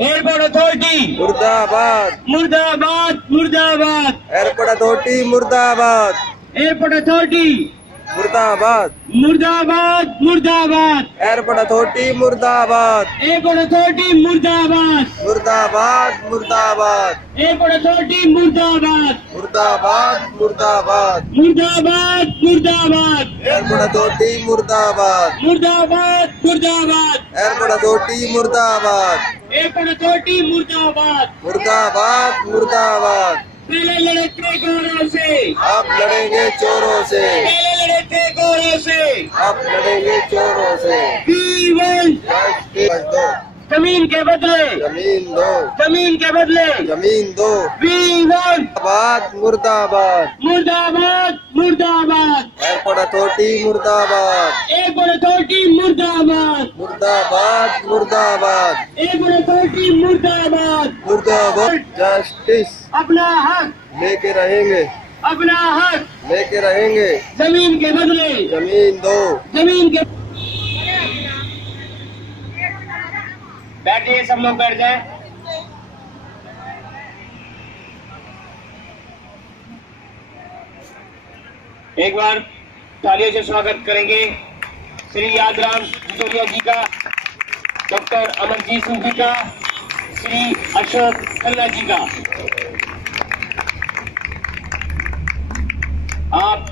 Airport authority मुर्दाबाद मुर्दाबाद मुर्दाबाद। एयरपोर्ट अथॉरिटी मुर्दाबाद एयरपोर्ट अथॉरिटी मुर्दाबाद मुर्दाबाद मुर्दाबाद। एयरपोर्ट अथॉरिटी मुर्दाबाद एयरपोर्ट अथॉरिटी मुर्दाबाद मुर्दाबाद मुर्दाबाद एयरपोर्ट अथॉरिटी मुर्दाबाद मुर्दाबाद मुर्दाबाद मुर्दाबाद मुर्दाबाद एयरपोर्ट अथॉरिटी मुर्दाबाद मुर्दाबाद मुर्दाबाद एयरपोर्ट अथॉरिटी मुर्दाबाद एयरपोर्ट अथॉरिटी मुर्दाबाद मुर्दाबाद मुर्दाबाद। पहले लड़े थे गोरों से, अब लड़ेंगे चोरों से, पहले लड़े थे गोरों से, अब लड़ेंगे चोरों से। जमीन के बदले जमीन दो, जमीन के बदले जमीन दो। मुर्दाबाद मुर्दाबाद मुर्दाबाद मुर्दाबाद एयरपोर्ट अथॉरिटी मुर्दाबाद एयरपोर्ट अथॉरिटी मुर्दाबाद मुर्दाबाद मुर्दाबाद एयरपोर्ट अथॉरिटी मुर्दाबाद मुर्दाबाद। जस्टिस अपना हक लेके रहेंगे, अपना हक लेके रहेंगे। जमीन के बदले जमीन दो, जमीन के। बैठिए, सब लोग बैठ जाएं। एक बार तालियों से स्वागत करेंगे श्री यादराम जितोरिया जी का, डॉक्टर अमरजीत सिंह जी का, श्री अशोक खन्ना जी का। आप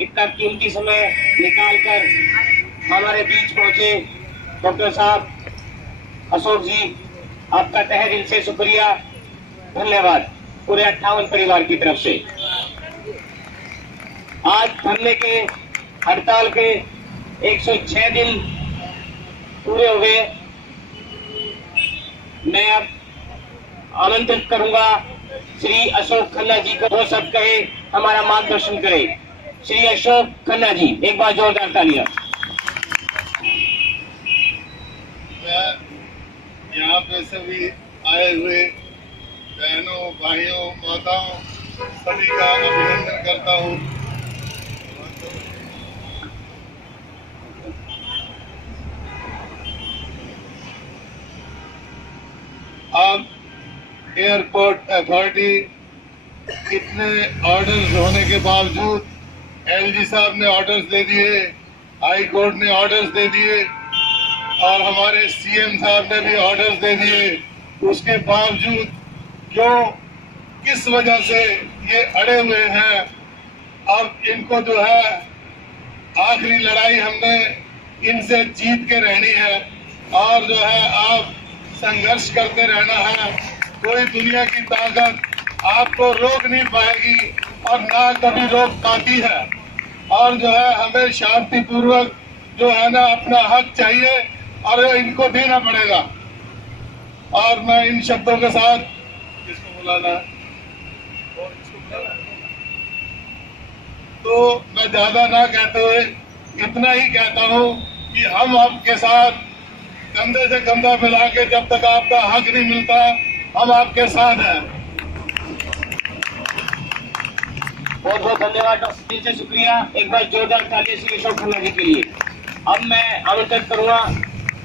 इतना कीमती समय निकालकर हमारे बीच पहुंचे। डॉक्टर साहब, अशोक जी, आपका तहे दिल से शुक्रिया, धन्यवाद पूरे 58 परिवार की तरफ से। आज धरने के, हड़ताल के 106 दिन पूरे हुए। मैं अब आमंत्रित करूंगा श्री अशोक खन्ना जी को, वो सब कहे, हमारा मार्गदर्शन करे। श्री अशोक खन्ना जी, एक बार जोरदार तालियां। यहाँ पे सभी आए हुए बहनों, भाइयों, माताओं सभी का अभिनंदन करता हूँ। अब एयरपोर्ट अथॉरिटी इतने ऑर्डर्स होने के बावजूद, एलजी साहब ने ऑर्डर्स दे दिए, हाई कोर्ट ने ऑर्डर्स दे दिए और हमारे सीएम साहब ने भी ऑर्डर्स दे दिए, उसके बावजूद क्यों, किस वजह से ये अड़े हुए हैं। अब इनको जो है आखिरी लड़ाई हमने इनसे जीत के रहनी है और जो है आप संघर्ष करते रहना है। कोई दुनिया की ताकत आपको रोक नहीं पाएगी और ना कभी रोक पाती है। और जो है हमें शांतिपूर्वक जो है ना अपना हक चाहिए और इनको देना पड़ेगा। और मैं इन शब्दों के साथ किसको बुलाना है, तो मैं ज्यादा ना कहते हुए इतना ही कहता हूं कि हम आपके साथ कंधे से कंधा मिला के जब तक आपका हक नहीं मिलता, हम आपके साथ हैं। बहुत बहुत धन्यवाद डॉक्टर, दिल से शुक्रिया। एक बार जोरदार तालियां श्री अशोक खन्ना जी के लिए। अब मैं आमंत्रित करूंगा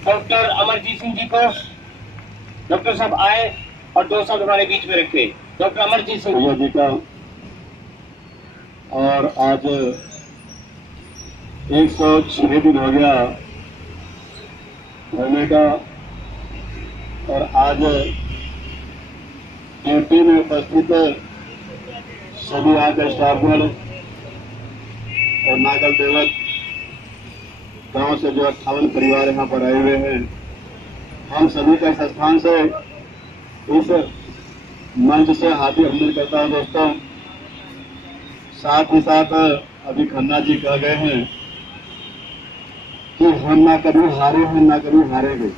डॉक्टर अमरजीत सिंह जी को। डॉक्टर साहब आए और दो शब्द हमारे बीच में रखे। डॉक्टर अमरजीत सिंह जी का, और आज 106 दिन हो गया धरने का, और आज ड्यूटी में उपस्थित सभी यहाँ के स्टाफगण और नागल देवत गांव से जो 58 परिवार यहाँ पर आए हुए हैं, हम सभी का इस स्थान से, इस मंच से हार्दिक अभिनंदन करता हूँ। दोस्तों, साथ ही साथ अभी खन्ना जी कह गए हैं कि हम ना कभी हारे हैं ना कभी हारेंगे।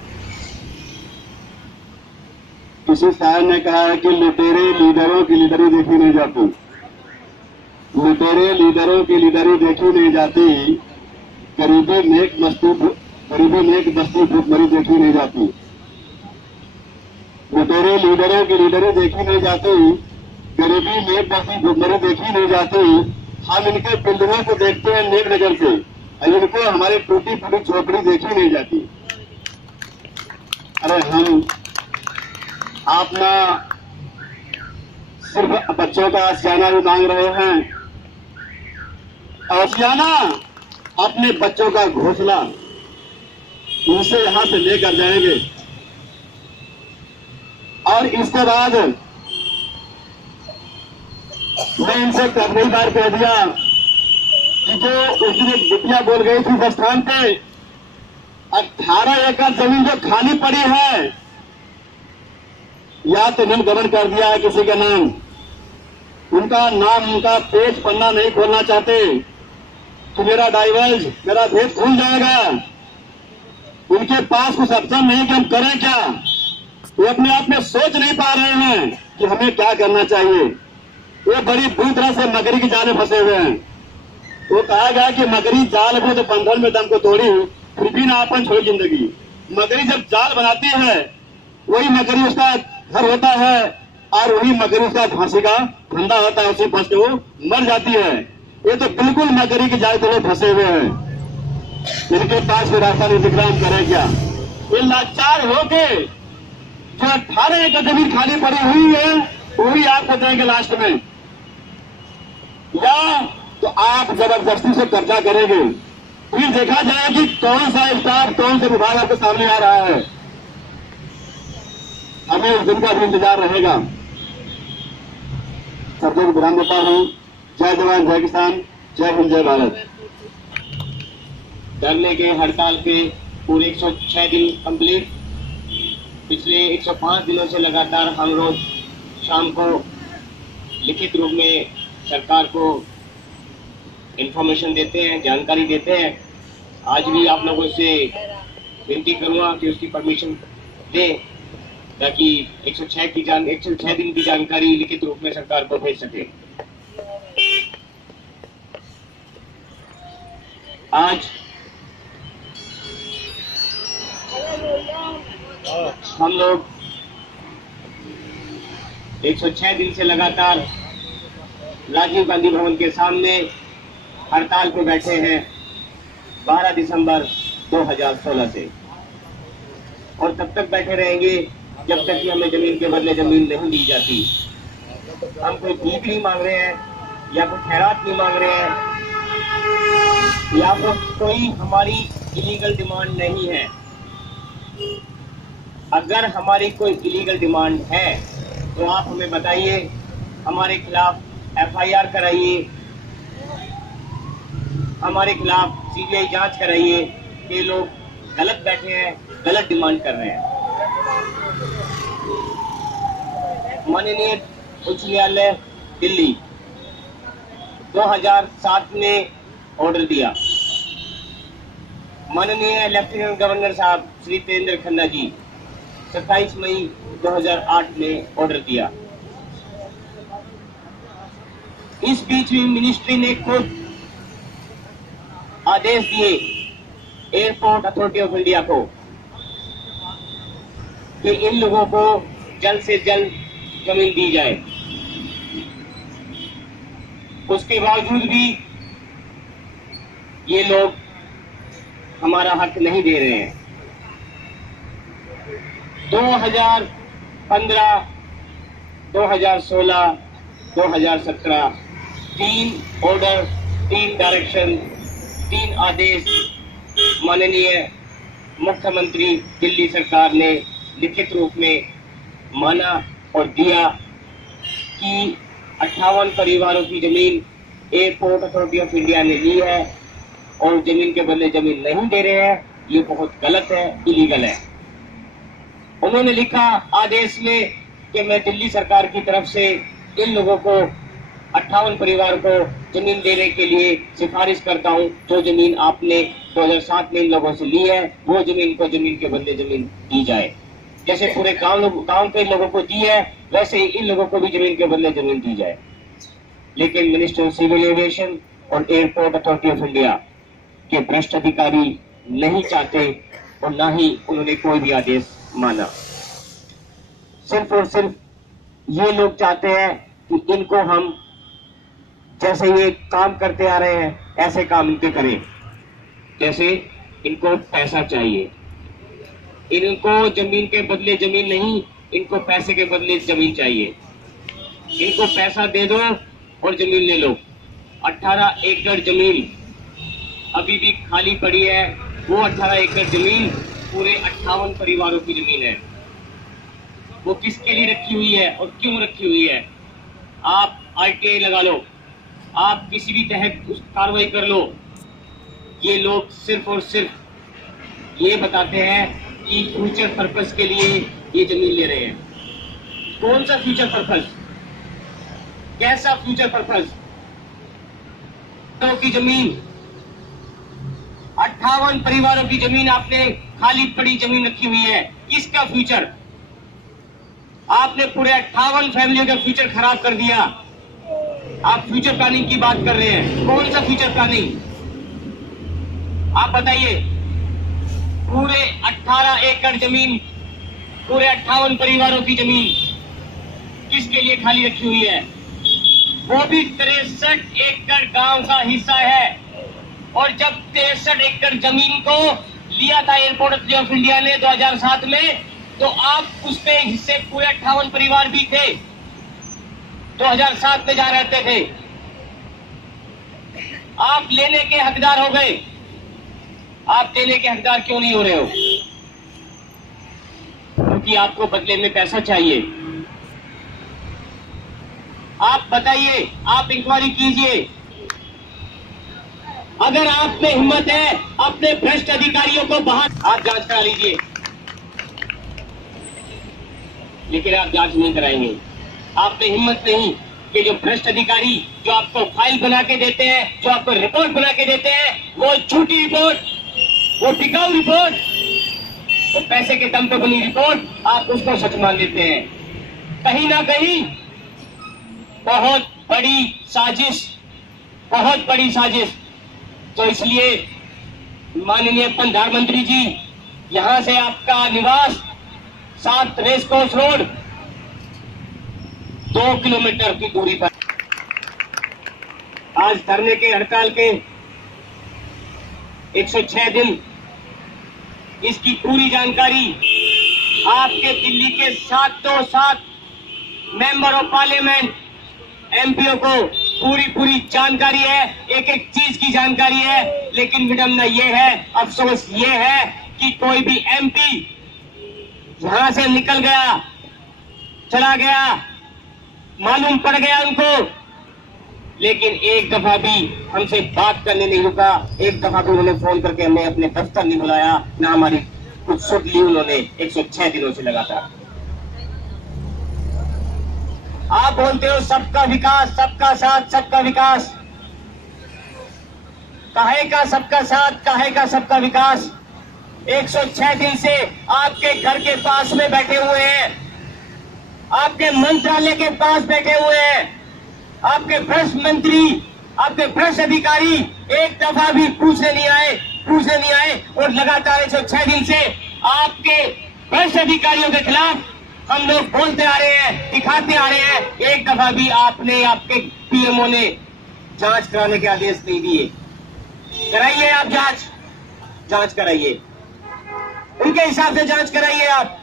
किसी शायर ने कहा है कि लुटेरे लीडरों की लीडरी देखी नहीं जाती, लुटेरे लीडरों की लीडरी देखी नहीं जाती, गरीबी नेक बस्ती भूखमरी देखी नहीं जाती। लुटेरे लीडरों की लीडरी देखी नहीं जाती, गरीबी नेक बस्ती भूखमरी देखी नहीं जाती। हम इनके बिल्डिंगों को देखते हैं नेक नजर से, और इनको हमारी टूटी फूटी झोपड़ी देखी नहीं जाती। अरे हम अपना सिर्फ बच्चों का आशियाना भी मांग रहे हैं, आशियाना अपने बच्चों का घोंसला उनसे यहां से लेकर जाएंगे। और इसके बाद मैं इनसे कई बार कह दिया कि जो उस दिन एक बिटिया बोल गई थी इस स्थान पे 18 एकड़ जमीन जो खाली पड़ी है, या तो निर्गमन कर दिया है किसी का नाम, उनका नाम उनका पेज पन्ना नहीं खोलना चाहते तो मेरा डाइवर्स, मेरा भेद खुल जाएगा। उनके पास कुछ ऑप्शन नहीं कि हम करें क्या, वो अपने आप में सोच नहीं पा रहे हैं कि हमें क्या करना चाहिए। वो बड़ी बुरी तरह से मगरी की जाल में फंसे हुए हैं। वो कहा गया कि मगरी जाल को तो बंधन में दम को तोड़ी, फिर भी ना अपन छोड़ी जिंदगी। मगरी जब जाल बनाती है वही मगरी उसका घर होता है और वही मगरी उसका फांसी का धंधा होता है, उसी फंस के वो मर जाती है। ये तो बिल्कुल मगरी की जाल में फंसे हुए हैं। इनके पास भी रास्ता नहीं दिख रहा, हम करें क्या। ये लाचार होके जो 18 एकड़ जमीन खाली पड़ी हुई है वही आपको देंगे लास्ट में, या तो आप जबरदस्ती से कब्जा करेंगे। फिर देखा जाए कि कौन सा स्टाफ कौन से विभाग आपके सामने आ रहा है। हमें उस दिन का भी इंतजार रहेगा। सबको विराम देता हूं। जय जवान, जय किसान, जय हिंद, जय भारत। धरने के हड़ताल के पूरे 106 दिन कंप्लीट। पिछले 105 दिनों से लगातार हम रोज शाम को लिखित रूप में सरकार को इंफॉर्मेशन देते हैं, जानकारी देते हैं। आज भी आप लोगों से विनती करूंगा कि उसकी परमिशन दें ताकि 106 दिन की जानकारी लिखित रूप में सरकार को भेज सके। आज हम लोग 106 दिन से लगातार राजीव गांधी भवन के सामने हड़ताल पे बैठे हैं 12 दिसंबर 2016 से, और तब तक बैठे रहेंगे जब तक कि हमें जमीन के बदले जमीन नहीं दी जाती। हम कोई भीख नहीं मांग रहे हैं या कोई खैरात नहीं मांग रहे हैं या कोई हमारी इलीगल डिमांड नहीं है। अगर हमारी कोई इलीगल डिमांड है तो आप हमें बताइए, हमारे खिलाफ FIR कराइए, हमारे खिलाफ CBI जांच कराइए कि लोग गलत बैठे हैं, गलत डिमांड कर रहे हैं। माननीय उच्च न्यायालय दिल्ली 2007 में ऑर्डर दिया। माननीय लेफ्टिनेंट गवर्नर साहब श्री तेजेंद्र खन्ना जी 27 मई 2008 में ऑर्डर दिया। इस बीच में मिनिस्ट्री ने खुद आदेश दिए एयरपोर्ट अथॉरिटी ऑफ इंडिया को कि इन लोगों को जल्द से जल्द जमीन दी जाए। उसके बावजूद भी ये लोग हमारा हक नहीं दे रहे हैं। 2015, 2016, 2017 3 ऑर्डर, 3 डायरेक्शन, 3 आदेश माननीय मुख्यमंत्री दिल्ली सरकार ने लिखित रूप में माना और दिया कि 58 परिवारों की जमीन एयरपोर्ट अथॉरिटी ऑफ इंडिया ने ली है और जमीन के बदले जमीन नहीं दे रहे हैं। ये बहुत गलत है, इलीगल है। उन्होंने लिखा आदेश में कि मैं दिल्ली सरकार की तरफ से इन लोगों को 58 परिवार को जमीन देने के लिए सिफारिश करता हूं। जो जमीन आपने 2007 में इन लोगों से ली है वो जमीन को जमीन के बदले जमीन दी जाए। जैसे पूरे गांव के लोगों को दी है वैसे ही इन लोगों को भी जमीन के बदले जमीन दी जाए। लेकिन मिनिस्टर ऑफ सिविल एविएशन और एयरपोर्ट अथॉरिटी ऑफ इंडिया के भ्रष्ट अधिकारी नहीं चाहते और ना ही उन्होंने कोई भी आदेश माना। सिर्फ और सिर्फ ये लोग चाहते हैं कि इनको हम जैसे ये काम करते आ रहे हैं ऐसे काम इनके करें, जैसे इनको पैसा चाहिए। इनको जमीन के बदले जमीन नहीं, इनको पैसे के बदले जमीन चाहिए। इनको पैसा दे दो और जमीन ले लो। 18 एकड़ जमीन अभी भी खाली पड़ी है। वो 18 एकड़ जमीन पूरे 58 परिवारों की जमीन है। वो किसके लिए रखी हुई है और क्यों रखी हुई है? आप RTI लगा लो, आप किसी भी तहत उस कार्रवाई कर लो। ये लोग सिर्फ और सिर्फ ये बताते हैं कि फ्यूचर पर्पस के लिए ये जमीन ले रहे हैं। कौन सा फ्यूचर पर्पस? कैसा फ्यूचर पर्पस? की जमीन 58 परिवारों की जमीन आपने खाली पड़ी जमीन रखी हुई है। किसका फ्यूचर? आपने पूरे 58 फैमिलियों का फ्यूचर खराब कर दिया। आप फ्यूचर प्लानिंग की बात कर रहे हैं। कौन सा फ्यूचर प्लानिंग? आप बताइए। पूरे 18 एकड़ जमीन, पूरे 58 परिवारों की जमीन किसके लिए खाली रखी हुई है? वो भी 63 एकड़ गांव का हिस्सा है। और जब 63 एकड़ जमीन को लिया था एयरपोर्ट अथॉरिटी ऑफ इंडिया ने 2007 में, तो आप उसपे हिस्से पूरे 58 परिवार भी थे, 2007 में जा रहते थे। आप लेने के हकदार हो गए। आप देने के हकदार क्यों नहीं हो रहे हो? क्योंकि आपको बदले में पैसा चाहिए। आप बताइए, आप इंक्वायरी कीजिए। अगर आप में हिम्मत है अपने भ्रष्ट अधिकारियों को बाहर, आप जांच करा लीजिए। लेकिन आप जांच नहीं कराएंगे। आप में हिम्मत नहीं कि जो भ्रष्ट अधिकारी जो आपको फाइल बना के देते हैं, जो आपको रिपोर्ट बना के देते हैं, वो झूठी रिपोर्ट, वो टिकाऊ रिपोर्ट, वो पैसे के दम पे बनी रिपोर्ट, आप उसको सच मान लेते हैं। कहीं ना कहीं बहुत बड़ी साजिश, बहुत बड़ी साजिश। तो इसलिए माननीय प्रधानमंत्री जी, यहां से आपका निवास 7 रेसकोर्स रोड 2 किलोमीटर की दूरी पर। आज धरने के हड़ताल के 106 दिन, इसकी पूरी जानकारी आपके दिल्ली के 7 मेंबर ऑफ पार्लियामेंट MPO को पूरी जानकारी है, एक एक चीज की जानकारी है। लेकिन विडम्बना ये है, अफसोस ये है कि कोई भी MP यहां से निकल गया, चला गया, मालूम पड़ गया उनको, लेकिन एक दफा भी हमसे बात करने नहीं रुका। एक दफा भी उन्होंने फोन करके हमें अपने दफ्तर नहीं बुलाया, ना हमारी कुछ सुध ली उन्होंने 106 दिनों से लगातार। आप बोलते हो सबका विकास, सबका साथ, सबका विकास। काहे का सबका साथ, काहे का सबका विकास? 106 दिन से आपके घर के पास में बैठे हुए हैं, आपके मंत्रालय के पास बैठे हुए हैं, आपके भ्रष्ट मंत्री, आपके भ्रष्ट अधिकारी एक दफा भी पूछने नहीं आए। और लगातार 106 दिन से आपके भ्रष्ट अधिकारियों के खिलाफ हम लोग बोलते आ रहे हैं, दिखाते आ रहे हैं। एक दफा भी आपने, आपके PMO ने जांच कराने के आदेश नहीं दिए। कराइए आप जांच कराइए, उनके हिसाब से जांच कराइए आप।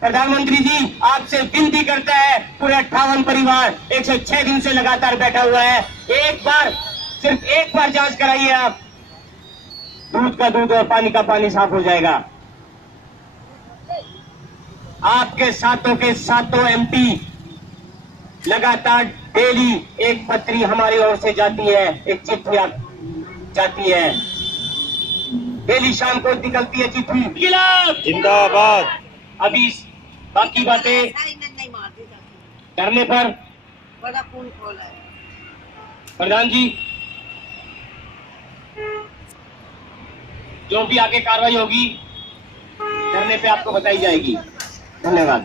प्रधानमंत्री जी आपसे विनती करता है, पूरे 58 परिवार 106 दिन से लगातार बैठा हुआ है, एक बार, सिर्फ एक बार जांच कराइए आप। दूध का दूध और पानी का पानी साफ हो जाएगा। आपके सातों के सातों MP लगातार डेली एक पत्री हमारी ओर से जाती है, एक चिट्ठी जाती है, डेली शाम को निकलती है चिट्ठी। जिंदाबाद। अभी बाकी बातें करने पर प्रधान जी, जो भी आगे कार्रवाई होगी करने पे आपको बताई जाएगी। धन्यवाद।